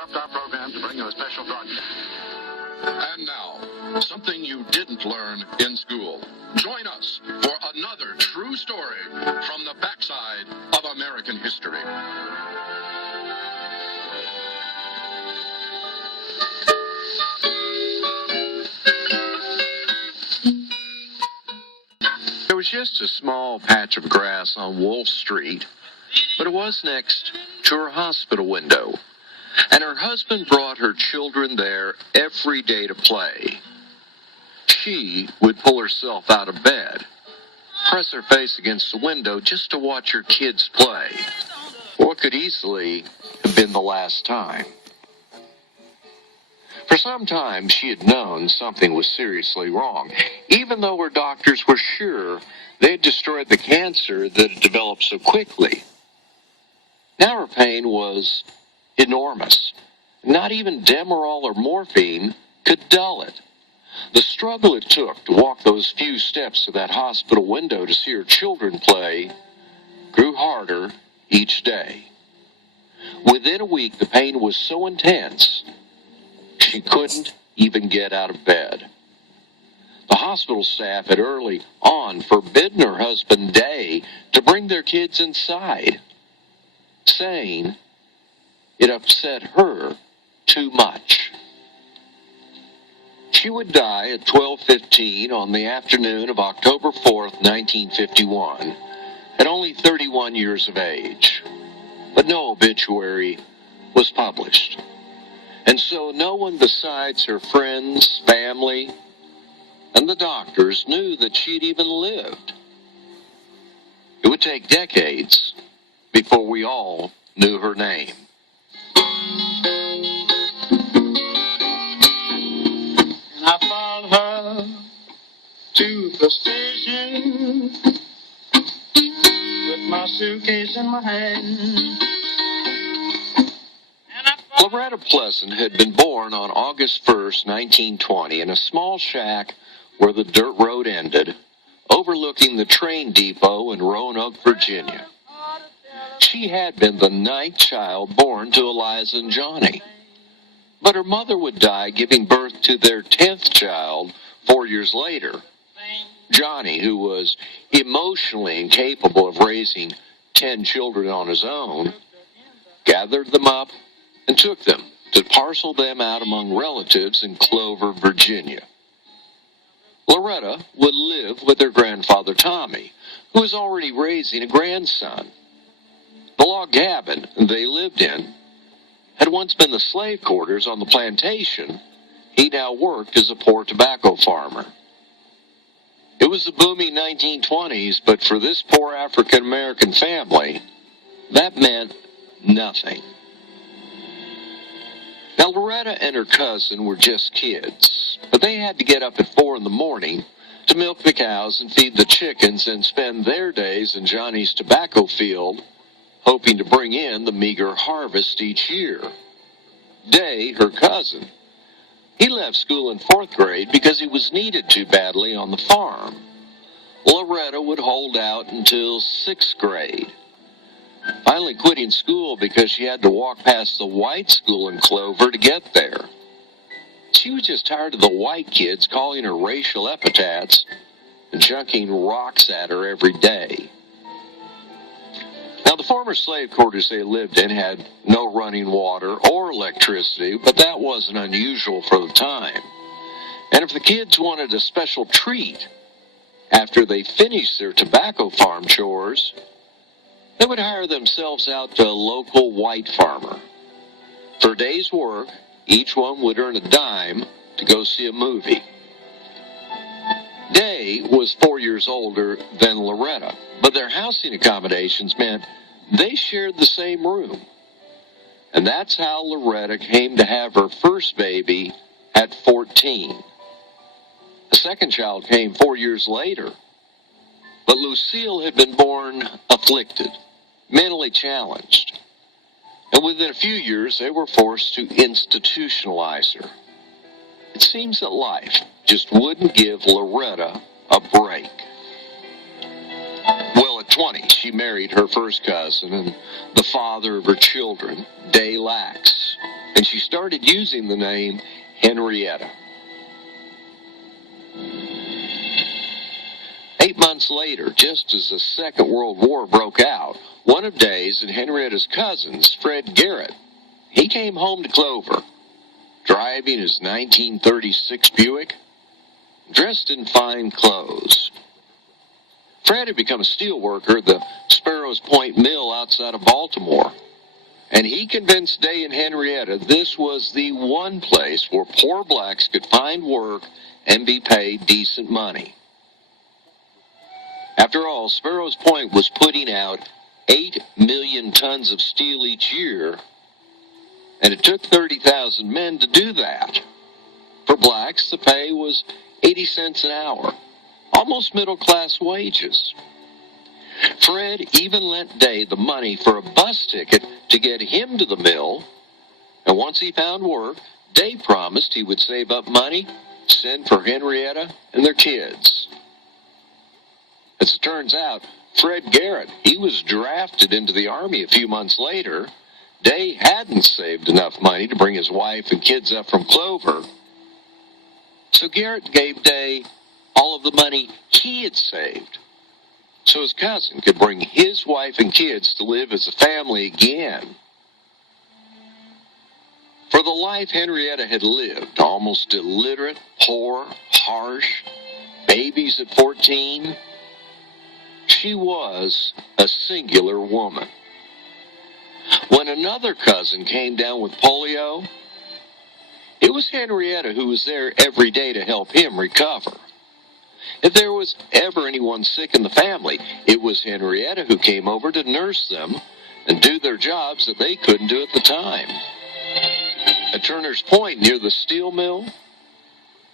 interrupt our program to bring you a special broadcast. And now, something you didn't learn in school. Join us for another true story from the backside of American history. There was just a small patch of grass on Wolf Street, but it was next to her hospital window, and her husband brought her children there every day to play. She would pull herself out of bed, press her face against the window just to watch her kids play. What could easily have been the last time. For some time, she had known something was seriously wrong, even though her doctors were sure they had destroyed the cancer that had developed so quickly. Now her pain was enormous. Not even Demerol or morphine could dull it. The struggle it took to walk those few steps to that hospital window to see her children play grew harder each day. Within a week, the pain was so intense, she couldn't even get out of bed. The hospital staff had early on forbidden her husband, Day, to bring their kids inside, saying it upset her too much. She would die at 12:15 on the afternoon of October 4th, 1951, at only 31 years of age. But no obituary was published. And so no one besides her friends, family, and the doctors knew that she'd even lived. It would take decades before we all knew her name. And I followed her to the station with my suitcase in my hand. Loretta Pleasant had been born on August 1st, 1920, in a small shack where the dirt road ended, overlooking the train depot in Roanoke, Virginia. She had been the 9th child born to Eliza and Johnny, but her mother would die giving birth to their 10th child 4 years later. Johnny, who was emotionally incapable of raising 10 children on his own, gathered them up and took them to parcel them out among relatives in Clover, Virginia. Loretta would live with her grandfather, Tommy, who was already raising a grandson. The log cabin they lived in had once been the slave quarters on the plantation. He now worked as a poor tobacco farmer. It was the booming 1920s, but for this poor African-American family, that meant nothing. Now, Loretta and her cousin were just kids, but they had to get up at 4 in the morning to milk the cows and feed the chickens and spend their days in Johnny's tobacco field, hoping to bring in the meager harvest each year. Day, her cousin, he left school in 4th grade because he was needed too badly on the farm. Loretta would hold out until 6th grade, finally quitting school because she had to walk past the white school in Clover to get there. She was just tired of the white kids calling her racial epithets and chucking rocks at her every day. Now, the former slave quarters they lived in had no running water or electricity, but that wasn't unusual for the time. And if the kids wanted a special treat after they finished their tobacco farm chores, they would hire themselves out to a local white farmer. For a day's work, each one would earn a dime to go see a movie. Day was 4 years older than Loretta, but their housing accommodations meant they shared the same room. And that's how Loretta came to have her first baby at 14. The second child came 4 years later, but Lucille had been born afflicted, mentally challenged, and within a few years they were forced to institutionalize her. It seems that life just wouldn't give Loretta a break. Well, at 20, she married her first cousin and the father of her children, Day Lacks. and she started using the name Henrietta. 8 months later, just as the Second World War broke out, one of Day's and Henrietta's cousins, Fred Garrett, he came home to Clover, driving his 1936 Buick, dressed in fine clothes. Fred had become a steel worker at the Sparrows Point Mill outside of Baltimore, and he convinced Day and Henrietta this was the one place where poor blacks could find work and be paid decent money. After all, Sparrows Point was putting out 8 million tons of steel each year, and it took 30,000 men to do that. For blacks, the pay was 80 cents an hour, almost middle-class wages. Fred even lent Day the money for a bus ticket to get him to the mill, and once he found work, Day promised he would save up money, send for Henrietta and their kids. As it turns out, Fred Garrett, he was drafted into the Army a few months later. Day hadn't saved enough money to bring his wife and kids up from Clover, so Garrett gave Day all of the money he had saved, so his cousin could bring his wife and kids to live as a family again. For the life Henrietta had lived, almost illiterate, poor, harsh, babies at 14, she was a singular woman. When another cousin came down with polio, it was Henrietta who was there every day to help him recover. If there was ever anyone sick in the family, it was Henrietta who came over to nurse them and do their jobs that they couldn't do at the time. At Turner's Point near the steel mill,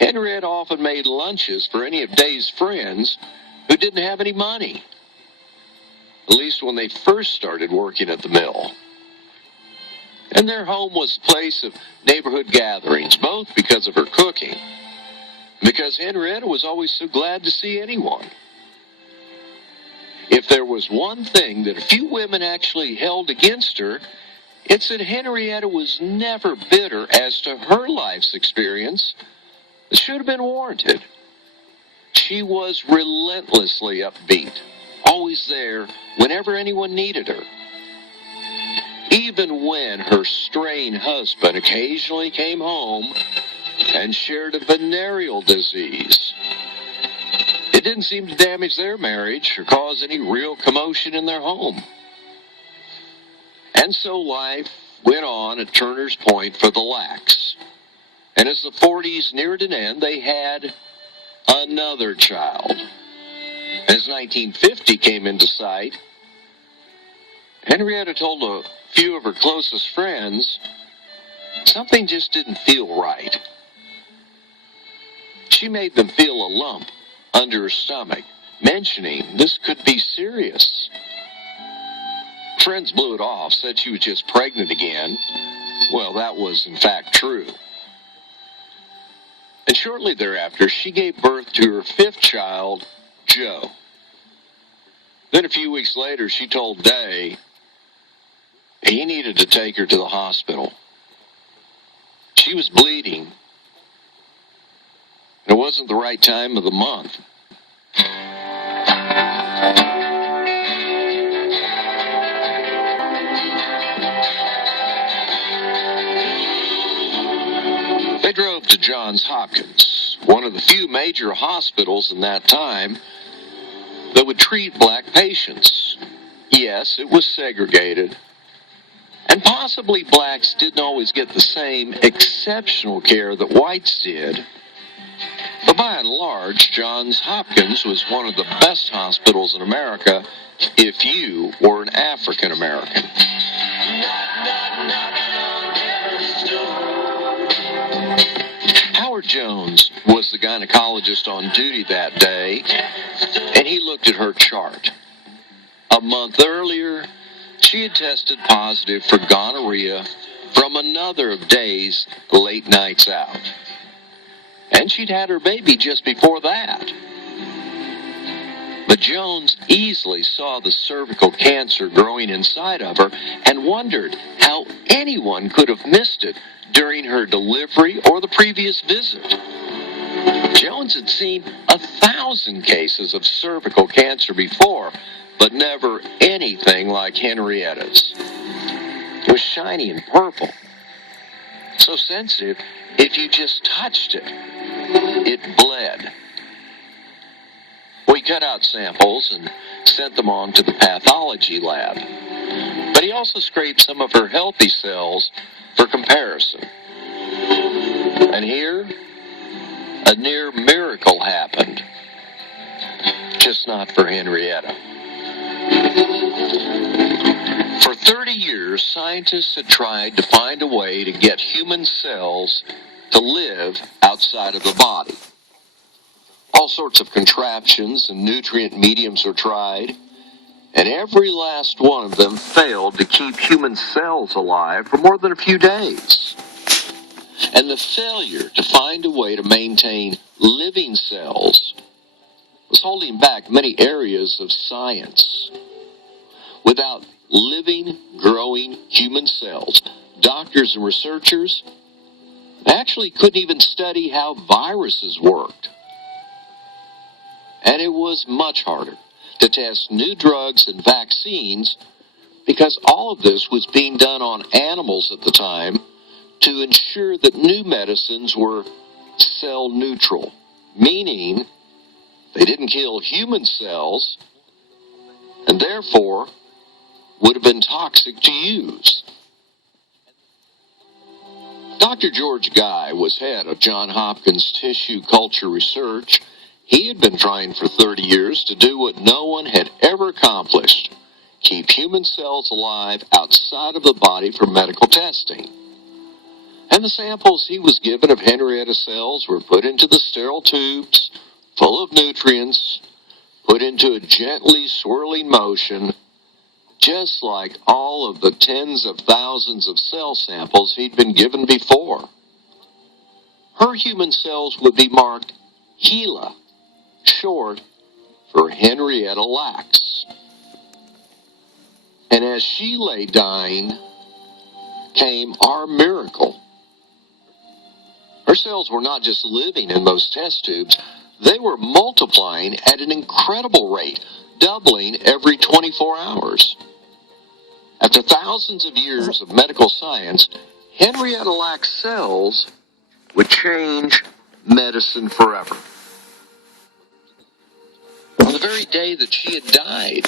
Henrietta often made lunches for any of Day's friends who didn't have any money, at least when they first started working at the mill. And their home was a place of neighborhood gatherings, both because of her cooking, because Henrietta was always so glad to see anyone. If there was one thing that a few women actually held against her, it's that Henrietta was never bitter as to her life's experience that should have been warranted. She was relentlessly upbeat, always there whenever anyone needed her. Even when her strained husband occasionally came home and shared a venereal disease, it didn't seem to damage their marriage or cause any real commotion in their home. And so life went on at Turner's Point for the Lacks. And as the 40s neared an end, they had another child. As 1950 came into sight, Henrietta told a few of her closest friends something just didn't feel right. She made them feel a lump under her stomach, mentioning this could be serious. Friends blew it off, said she was just pregnant again. Well, that was in fact true. And shortly thereafter, she gave birth to her 5th child, Joe. Then a few weeks later, she told Day he needed to take her to the hospital. She was bleeding. It wasn't the right time of the month. They drove to Johns Hopkins, one of the few major hospitals in that time that would treat black patients. Yes, it was segregated, and possibly blacks didn't always get the same exceptional care that whites did. But by and large, Johns Hopkins was one of the best hospitals in America if you were an African American. Howard Jones was the gynecologist on duty that day, and he looked at her chart. A month earlier, she had tested positive for gonorrhea from another of Day's late nights out. And she'd had her baby just before that. But Jones easily saw the cervical cancer growing inside of her and wondered how anyone could have missed it during her delivery or the previous visit. Jones had seen 1,000 cases of cervical cancer before, but never anything like Henrietta's. It was shiny and purple, so sensitive, if you just touched it, it bled. We cut out samples and sent them on to the pathology lab. But he also scraped some of her healthy cells for comparison. And here, a near miracle happened. Just not for Henrietta. For 30 years, scientists had tried to find a way to get human cells to live outside of the body. All sorts of contraptions and nutrient mediums were tried, and every last one of them failed to keep human cells alive for more than a few days. And the failure to find a way to maintain living cells was holding back many areas of science. Without living, growing human cells, doctors and researchers actually couldn't even study how viruses worked. And it was much harder to test new drugs and vaccines because all of this was being done on animals at the time to ensure that new medicines were cell neutral, meaning they didn't kill human cells and therefore would have been toxic to use. Dr. George Guy was head of Johns Hopkins tissue culture research. He had been trying for 30 years to do what no one had ever accomplished: keep human cells alive outside of the body for medical testing. And the samples he was given of Henrietta's cells were put into the sterile tubes, full of nutrients, put into a gently swirling motion, just like all of the tens of thousands of cell samples he'd been given before. Her human cells would be marked HeLa, short for Henrietta Lacks. And as she lay dying, came our miracle. Her cells were not just living in those test tubes, they were multiplying at an incredible rate, doubling every 24 hours. After thousands of years of medical science, Henrietta Lacks' cells would change medicine forever. On the very day that she had died,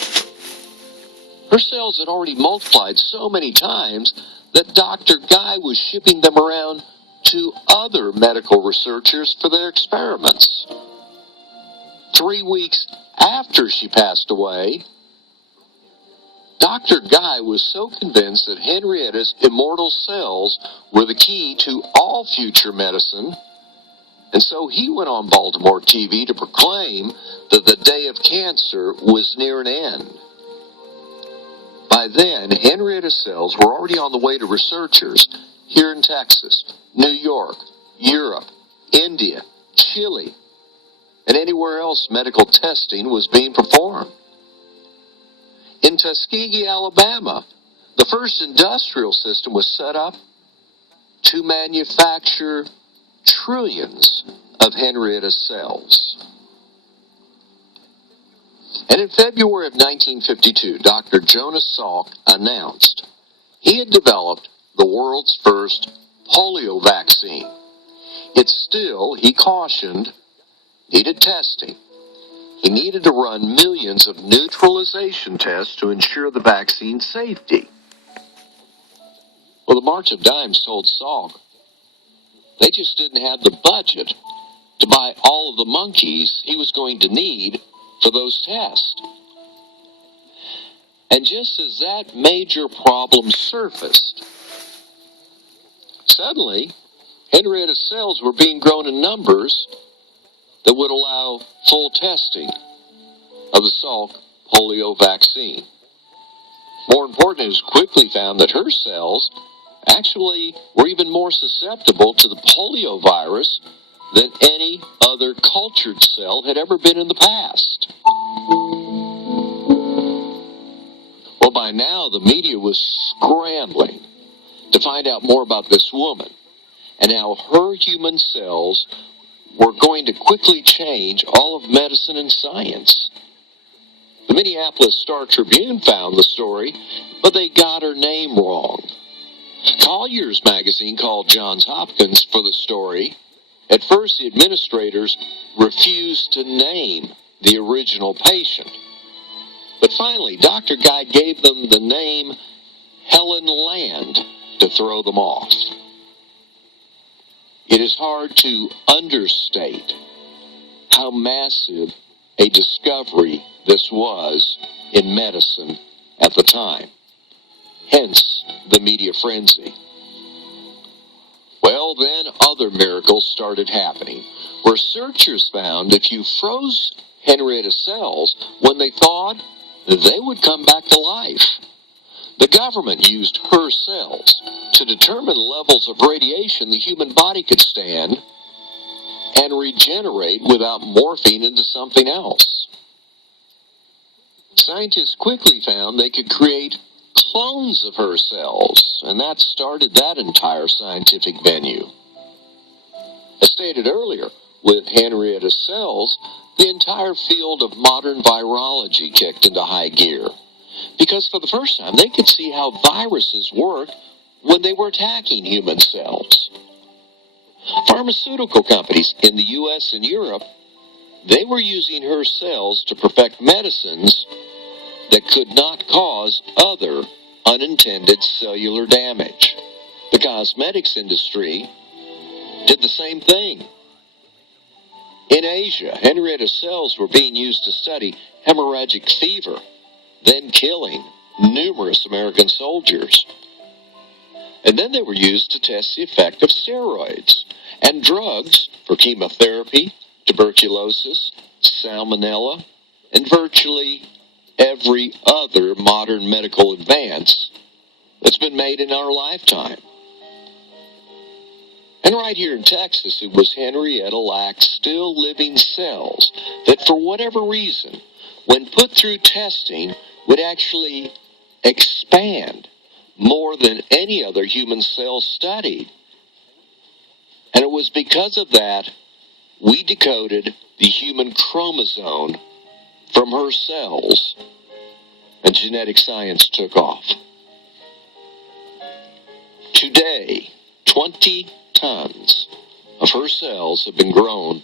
her cells had already multiplied so many times that Dr. Guy was shipping them around to other medical researchers for their experiments. 3 weeks after she passed away, Dr. Guy was so convinced that Henrietta's immortal cells were the key to all future medicine, and so he went on Baltimore TV to proclaim that the day of cancer was near an end. By then, Henrietta's cells were already on the way to researchers here in Texas, New York, Europe, India, Chile, and anywhere else medical testing was being performed. In Tuskegee, Alabama, the first industrial system was set up to manufacture trillions of Henrietta's cells. And in February of 1952, Dr. Jonas Salk announced he had developed the world's first polio vaccine. It still, he cautioned, needed testing. He needed to run millions of neutralization tests to ensure the vaccine's safety. Well, the March of Dimes told Salk they just didn't have the budget to buy all of the monkeys he was going to need for those tests. And just as that major problem surfaced, suddenly Henrietta's cells were being grown in numbers that would allow full testing of the Salk polio vaccine. More important, it was quickly found that her cells actually were even more susceptible to the polio virus than any other cultured cell had ever been in the past. Well, by now, the media was scrambling to find out more about this woman and how her human cells were going to quickly change all of medicine and science. The Minneapolis Star-Tribune found the story, but they got her name wrong. Collier's magazine called Johns Hopkins for the story. At first, the administrators refused to name the original patient. But finally, Dr. Guy gave them the name Helen Land to throw them off. It is hard to understate how massive a discovery this was in medicine at the time. Hence, the media frenzy. Well, then other miracles started happening. Researchers found if you froze Henrietta's cells when they thawed, they would come back to life. The government used her cells to determine levels of radiation the human body could stand and regenerate without morphing into something else. Scientists quickly found they could create clones of her cells, and that started that entire scientific venue. As stated earlier, with Henrietta's cells, the entire field of modern virology kicked into high gear, because for the first time they could see how viruses work when they were attacking human cells. Pharmaceutical companies in the U.S. and Europe, they were using her cells to perfect medicines that could not cause other unintended cellular damage. The cosmetics industry did the same thing. In Asia, Henrietta's cells were being used to study hemorrhagic fever, then killing numerous American soldiers. And then they were used to test the effect of steroids and drugs for chemotherapy, tuberculosis, salmonella, and virtually every other modern medical advance that's been made in our lifetime. And right here in Texas, it was Henrietta Lacks' still living cells that, for whatever reason, when put through testing, would actually expand more than any other human cell studied. And it was because of that we decoded the human chromosome from her cells, and genetic science took off. Today, 20 tons of her cells have been grown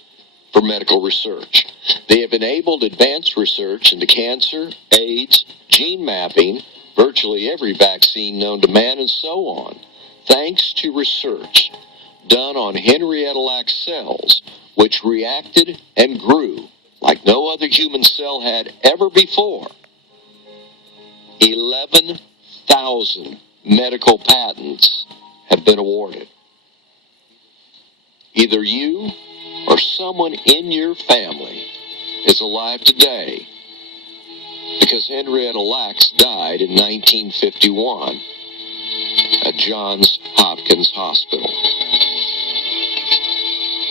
for medical research. They have enabled advanced research into cancer, AIDS, gene mapping, virtually every vaccine known to man, and so on, thanks to research done on Henrietta Lacks cells, which reacted and grew like no other human cell had ever before. 11,000 medical patents have been awarded. Either you or someone in your family is alive today because Henrietta Lacks died in 1951 at Johns Hopkins Hospital.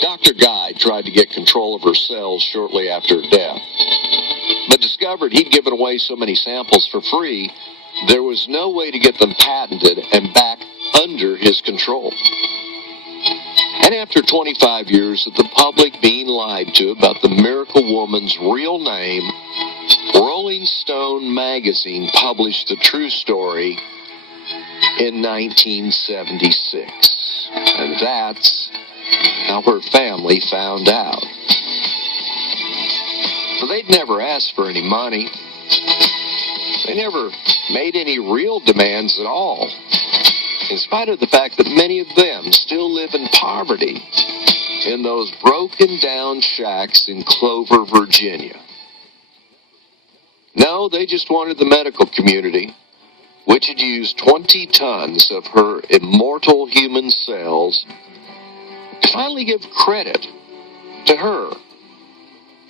Dr. Guy tried to get control of her cells shortly after her death, but discovered he'd given away so many samples for free, there was no way to get them patented and back under his control. And after 25 years of the public being lied to about the miracle woman's real name, Rolling Stone magazine published the true story in 1976. And that's how her family found out. So they'd never asked for any money. They never made any real demands at all, in spite of the fact that many of them still live in poverty in those broken down shacks in Clover, Virginia. No, they just wanted the medical community, which had used 20 tons of her immortal human cells, to finally give credit to her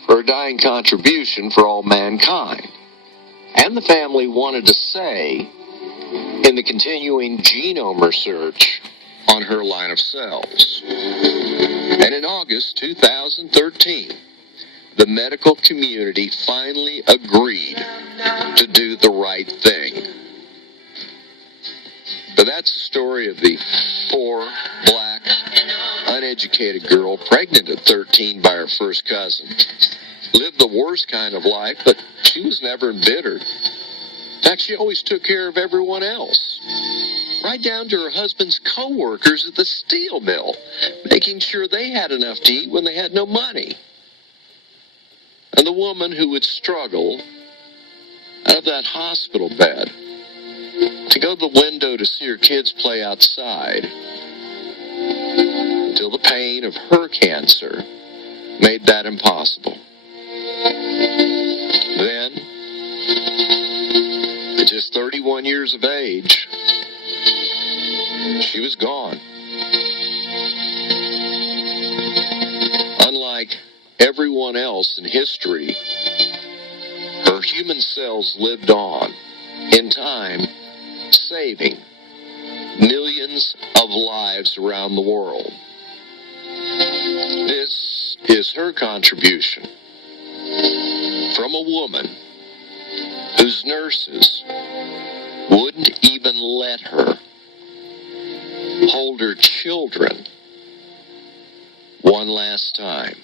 for her dying contribution for all mankind. And the family wanted to say in the continuing genome research on her line of cells. And in August 2013, the medical community finally agreed to do the right thing. But that's the story of the poor, black, uneducated girl pregnant at 13 by her first cousin. Lived the worst kind of life, but she was never embittered. In fact, she always took care of everyone else, right down to her husband's co-workers at the steel mill, making sure they had enough to eat when they had no money. And the woman who would struggle out of that hospital bed to go to the window to see her kids play outside until the pain of her cancer made that impossible. Then, at just 31 years of age, she was gone. Unlike everyone else in history, her human cells lived on, in time, saving millions of lives around the world. This is her contribution from a woman whose nurses wouldn't even let her hold her children one last time.